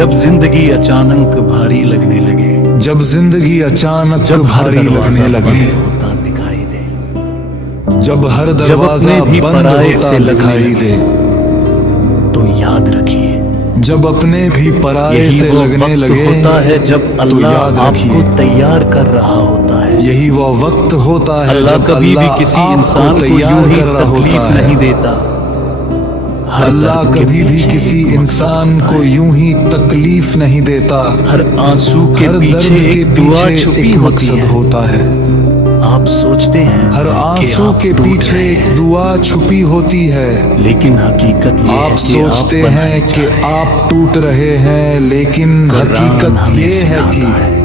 जब जिंदगी अचानक भारी लगने लगे, जब जिंदगी अचानक जब हर भारी लगने दरवाजा लगे, बंद होता दिखाई दे, जब हर जब दरवाजा अपने भी बंद पराये होता से लगने दिखाई लगे, दे, तो याद रखिए जब अपने भी पराये यही से वो लगने वक्त लगे, होता है जब अल्लाह याद आपको रखिए। तैयार कर रहा होता है। यही वो वक्त होता है अल्लाह जब कभी भी अल्लाह किसी आपको इंसान को तैयार यूं ही कर रहा तकलीफ होता नहीं है। देता। हर अल्लाह दर्द के कभी भी पीछे किसी एक मकसद इंसान होता को है। यूं ही तकलीफ नहीं देता। हर आंसू के हर पीछे दर्द के एक दुआ पीछे छुपी एक होती मकसद है। होता है। आप सोचते हैं हर कि आंसू आप के टूट पीछे रहे एक हैं, दुआ छुपी होती है। लेकिन हकीकत ये आप है कि सोचते आप हैं बनाए कि जा रहे हैं। आप टूट रहे हैं, लेकिन कुरान हकीकत हमें ये है सिखाता कि है,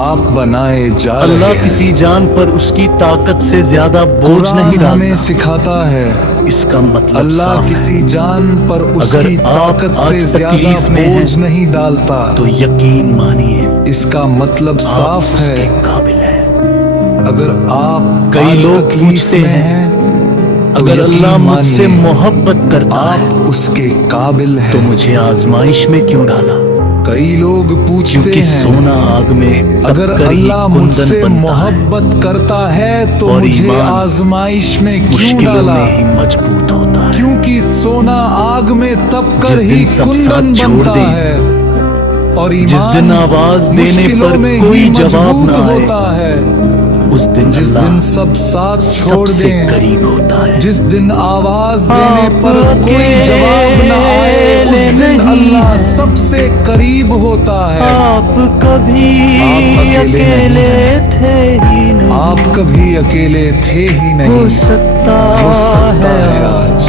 आप बनाए जा रहे अल्लाह हैं। किसी जान पर उसकी ताकत से ज्यादा बोझ कुरान नहीं हमें डालता। सिखाता है, इसका मतलब अल्लाह साफ है। किसी जान पर उसकी अगर आप ताकत से आज ज्यादा तकलीफ में बोझ हैं, नहीं डालता। तो यकीन मानिए इसका मतलब आप साफ उसके है, काबिल हैं। अगर आप कई आज लोग तकलीफ पूछते में हैं, हैं, तो अगर अल्लाह यकीन मुझसे मानिए मोहब्बत करता है आप उसके काबिल तो हैं। मुझे आजमाइश में क्यों डाला? कई लोग पूछते क्योंकि हैं, सोना आग में तप अगर कर ही अल्लाह कुंदन मुझसे बनता है, मोहब्बत करता है तो और मुझे ईमान आजमाइश में क्यों मुश्किलों डाला? में ही मजबूत होता है। क्योंकि सोना आग में तप कर जिस दिन ही सब कुंदन साथ छोड़ बनता दें, है, और जिस ईमान दिन आवाज देने मुश्किलों पर में कोई ही जवाब मजबूत ना आए, होता है। उस दिन जिस अल्लाह दिन सब साथ छोड़ सबसे दें, करीब होता है। जिस दिन आवाज देने आप पर कोई जवाब न आए, उस दिन नहीं अल्लाह हैं। सबसे करीब होता है। आप कभी आप अकेले नहीं हैं। थे ही नहीं, आप कभी अकेले थे ही नहीं। हो सकता है आज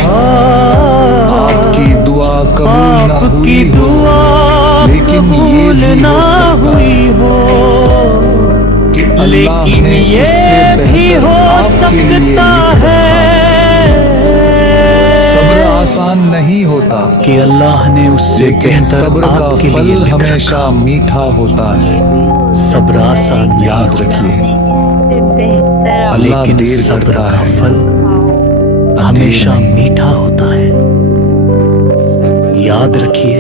आपकी दुआ कबूल ना आपकी हुई हो, दुआ लेकिन ये कबूल भी ना हो सकता हुई है हो, कि अल्लाह लेकिन ने ये उससे भी बेहतर हो आपके लिए सकता लिख रखा। है सब्र आसान नहीं होता, कि अल्लाह ने उससे लेकिन बेहतर सब्र का आपके लिए फल लिख हमेशा रखा। मीठा होता है। सब्र आसान नहीं याद होता, रखिए, इससे बेहतर अल्लाह लेकिन देर सब्र करता का है, फल अंधेर हमेशा नहीं। मीठा होता है। याद रखिए,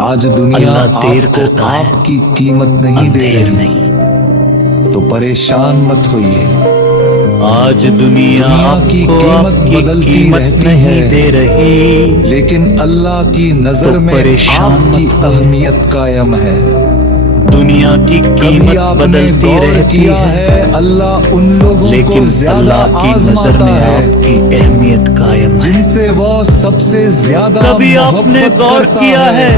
आज दुनिया अल्लाह देर आपको करता है, आपकी कीमत नहीं दे अंधेर रही, नहीं। तो परेशान मत होइए। आज दुनिया दुनिया की आपको कीमत आपकी बदलती कीमत रहती नहीं है, दे रही, लेकिन अल्लाह की नजर तो में परेशान आपकी मत होइए। अहमियत कायम है। दुनिया की कभी कीमत आपने बदलती गौर रहती किया है, है, अल्लाह उन लोगों को लेकिन ज्यादा अल्लाह की नजर आजमाता में है आपकी अहमियत कायम है। जिनसे वो सबसे ज्यादा कभी आपने मोहब्बत गौर करता किया है,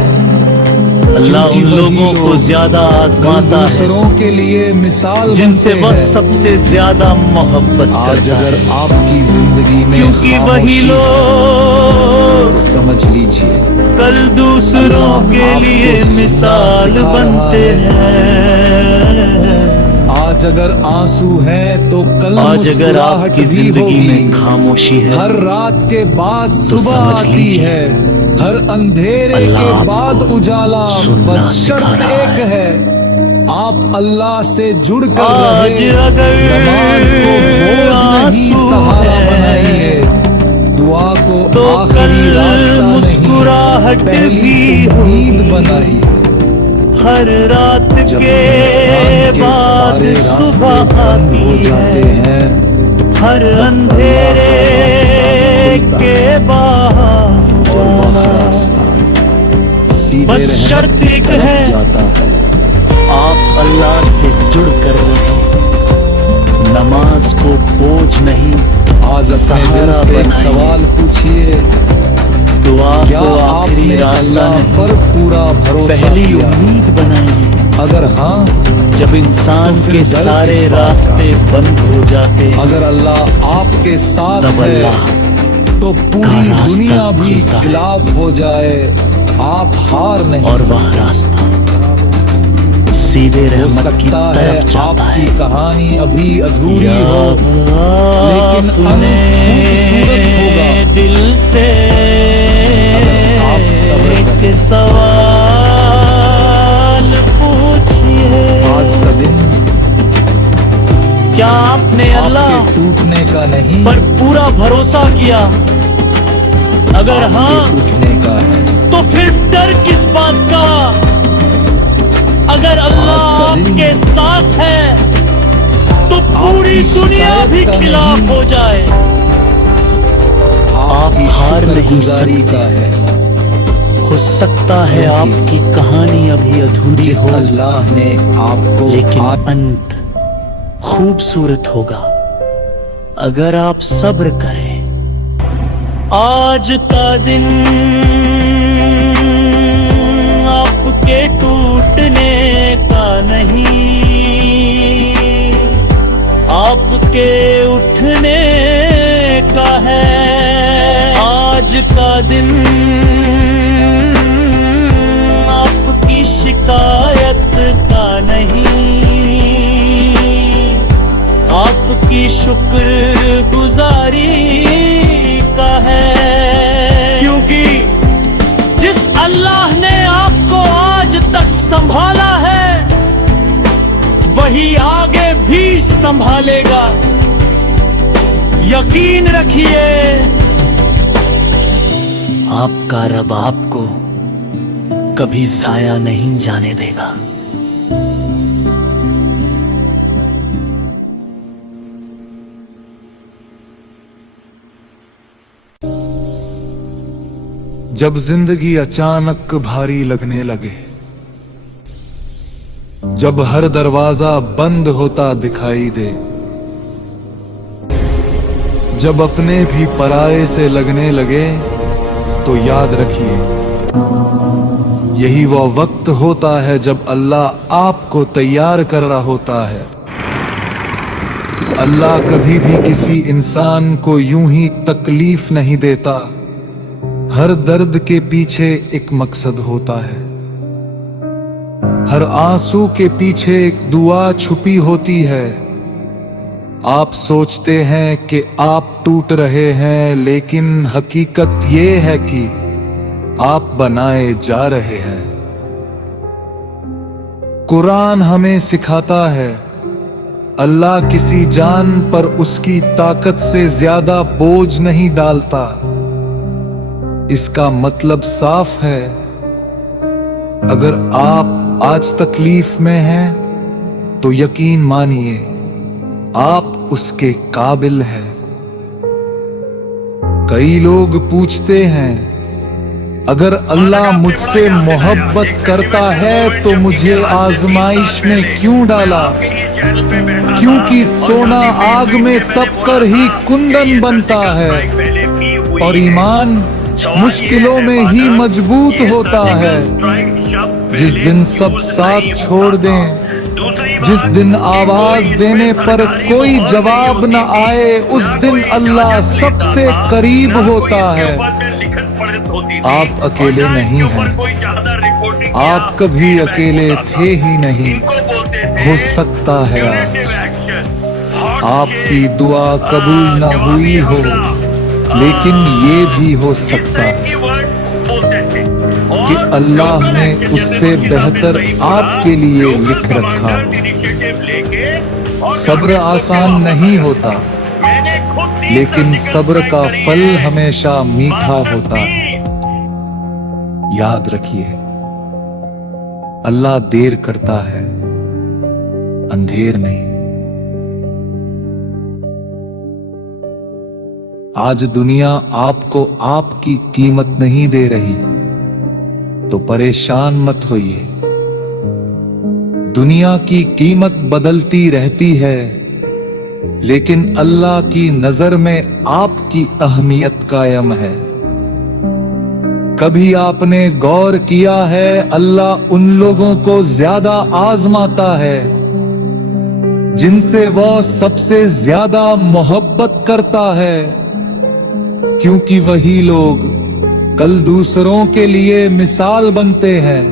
अल्लाह क्योंकि उन वही लोगों को लोग ज्यादा कल आजमाता है दूसरों के लिए मिसाल जिनसे बनते वह हैं। सबसे ज्यादा मोहब्बत आज करता अगर है, आपकी जिंदगी में क्योंकि वही खामोशी लोग तो समझ लीजिए कल दूसरों अल्लाह के आपको लिए सुनना मिसाल सिखा रहा बनते है। हैं। आज अगर आंसू है तो कल आज अगर मुस्कुराहट आपकी भी जिंदगी होगी। में खामोशी है, हर रात के बाद तो सुबह समझ आती लीजिए है, हर अंधेरे अल्लाह के आपको बाद उजाला। सुनना बस सिखा शर्त रहा एक है, आप अल्लाह से जुड़ कर आज रहे। अगर नमाज को बोझ नहीं आंसू सहारा है, बनाइए, दुआ को तो आखिरी कल रास्ता मुस्कुराहट नहीं पहली भी उम्मीद होगी। बनाइए। हर रात जब के इंसान के बाद सारे रास्ते सुबह बंद हो आती जाते है, हैं, हर तब अंधेरे अल्लाह का रास्ता खुलता के है, बाद और वह रास्ता सीधे बस रहमत शर्त की एक तरफ है, जाता है। आप अल्लाह से जुड़ कर रहे, नमाज को बोझ नहीं आज अपने दिल सहारा से एक बनाइए। सवाल पूछिए, दुआ क्या को आखिरी आपने रास्ता अल्लाह नहीं, पर पूरा भरोसा पहली किया? उम्मीद बनाइए। अगर हाँ, जब इंसान तो फिर के डर सारे किस बात का? रास्ते बंद हो जाते हैं, अगर अल्लाह आपके साथ तब है अल्लाह तो का पूरी रास्ता दुनिया भी खुलता है। खिलाफ हो जाए, आप हार नहीं और सकते। वह रास्ता सीधे हो रहमत की सकता है तरफ जाता आपकी है। कहानी अभी अधूरी या हो, लेकिन आपने खूबसूरत होगा दिल से अगर आप सब्र एक करें। सवाल पूछिए, आज का दिन क्या आपने अल्लाह आपके टूटने का नहीं, पर पूरा भरोसा किया? अगर आपके हाँ उठने का है। तो तो फिर डर किस बात का? अगर अल्लाह आज का दिन आपके साथ है तो पूरी आपकी दुनिया शिकायत भी का खिलाफ नहीं, हो जाए। आप हार नहीं शुक्रगुजारी सकते। का है। हो सकता है क्योंकि आपकी कहानी अभी अधूरी जिस हो, अल्लाह ने आपको लेकिन अंत खूबसूरत होगा अगर आप सब्र करें। आज का दिन आपके टूटने का नहीं, आपके उठने का है। आज का दिन आपकी शिकायत का नहीं, आपकी शुक्रगुजारी का है। क्योंकि जिस अल्लाह ने आपको आज तक संभाला है वही आगे भी संभालेगा। यकीन रखिए आपका रब आपको कभी जाया नहीं जाने देगा। जब जिंदगी अचानक भारी लगने लगे, जब हर दरवाजा बंद होता दिखाई दे, जब अपने भी पराये से लगने लगे, तो याद रखिए यही वो वक्त होता है जब अल्लाह आपको तैयार कर रहा होता है। अल्लाह कभी भी किसी इंसान को यूं ही तकलीफ नहीं देता। हर दर्द के पीछे एक मकसद होता है, हर आंसू के पीछे एक दुआ छुपी होती है। आप सोचते हैं कि आप टूट रहे हैं, लेकिन हकीकत ये है कि आप बनाए जा रहे हैं। कुरान हमें सिखाता है अल्लाह किसी जान पर उसकी ताकत से ज्यादा बोझ नहीं डालता। इसका मतलब साफ है, अगर आप आज तकलीफ में हैं तो यकीन मानिए आप उसके काबिल हैं। कई लोग पूछते हैं अगर अल्लाह मुझसे मोहब्बत करता है तो मुझे आजमाइश में क्यों डाला? क्योंकि सोना आग में तप कर ही कुंदन बनता है और ईमान मुश्किलों में ही मजबूत होता है। जिस दिन सब साथ छोड़ दें, जिस दिन आवाज देने पर कोई जवाब न आए, उस दिन अल्लाह सबसे करीब होता है। आप अकेले नहीं हैं, आप कभी अकेले थे ही नहीं। हो सकता है आज आपकी दुआ कबूल न हुई हो, लेकिन ये भी हो सकता है कि अल्लाह ने उससे बेहतर आपके लिए लिख रखा हो। सब्र आसान नहीं होता, लेकिन सब्र का फल हमेशा मीठा होता है। याद रखिए, अल्लाह देर करता है, अंधेर नहीं। आज दुनिया आपको आपकी कीमत नहीं दे रही तो परेशान मत होइए। दुनिया की कीमत बदलती रहती है, लेकिन अल्लाह की नजर में आपकी अहमियत कायम है। कभी आपने गौर किया है अल्लाह उन लोगों को ज्यादा आजमाता है जिनसे वो सबसे ज्यादा मोहब्बत करता है, क्योंकि वही लोग कल दूसरों के लिए मिसाल बनते हैं।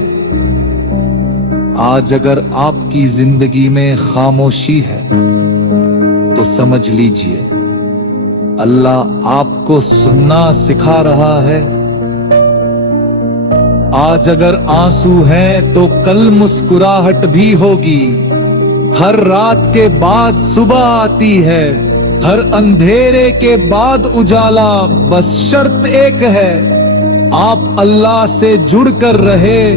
आज अगर आपकी जिंदगी में खामोशी है तो समझ लीजिए अल्लाह आपको सुनना सिखा रहा है। आज अगर आंसू हैं तो कल मुस्कुराहट भी होगी। हर रात के बाद सुबह आती है, हर अंधेरे के बाद उजाला। बस शर्त एक है, आप अल्लाह से जुड़ कर रहे,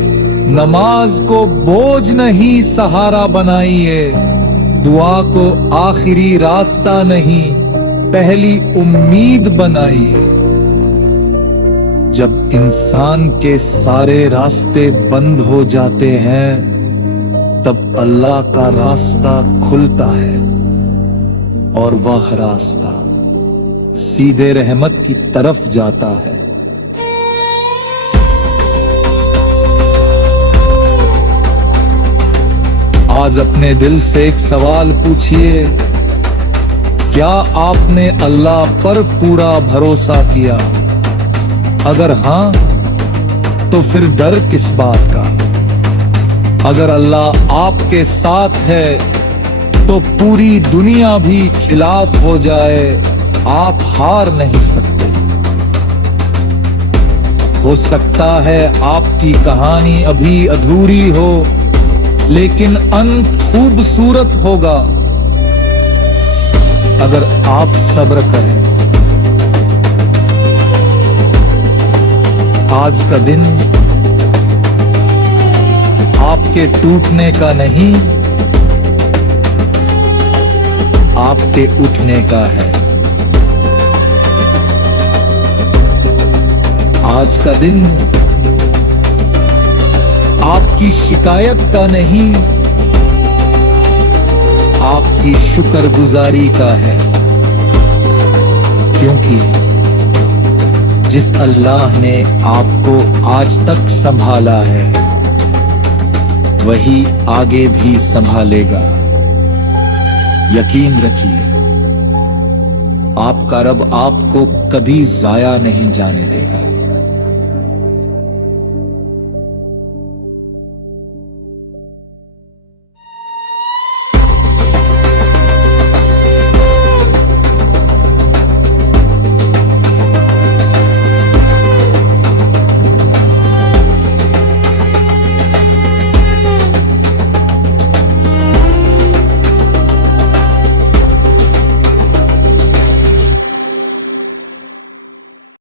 नमाज को बोझ नहीं सहारा बनाइए, दुआ को आखिरी रास्ता नहीं पहली उम्मीद बनाइए। जब इंसान के सारे रास्ते बंद हो जाते हैं, तब अल्लाह का रास्ता खुलता है और वह रास्ता सीधे रहमत की तरफ जाता है। आज अपने दिल से एक सवाल पूछिए, क्या आपने अल्लाह पर पूरा भरोसा किया? अगर हां, तो फिर डर किस बात का? अगर अल्लाह आपके साथ है, तो पूरी दुनिया भी खिलाफ हो जाए, आप हार नहीं सकते। हो सकता है आपकी कहानी अभी अधूरी हो, लेकिन अंत खूबसूरत होगा अगर आप सब्र करें। आज का दिन आपके टूटने का नहीं, आपके उठने का है। आज का दिन आपकी शिकायत का नहीं, आपकी शुक्रगुजारी का है। क्योंकि जिस अल्लाह ने आपको आज तक संभाला है, वही आगे भी संभालेगा। यकीन रखिए, आपका रब आपको कभी जाया नहीं जाने देगा।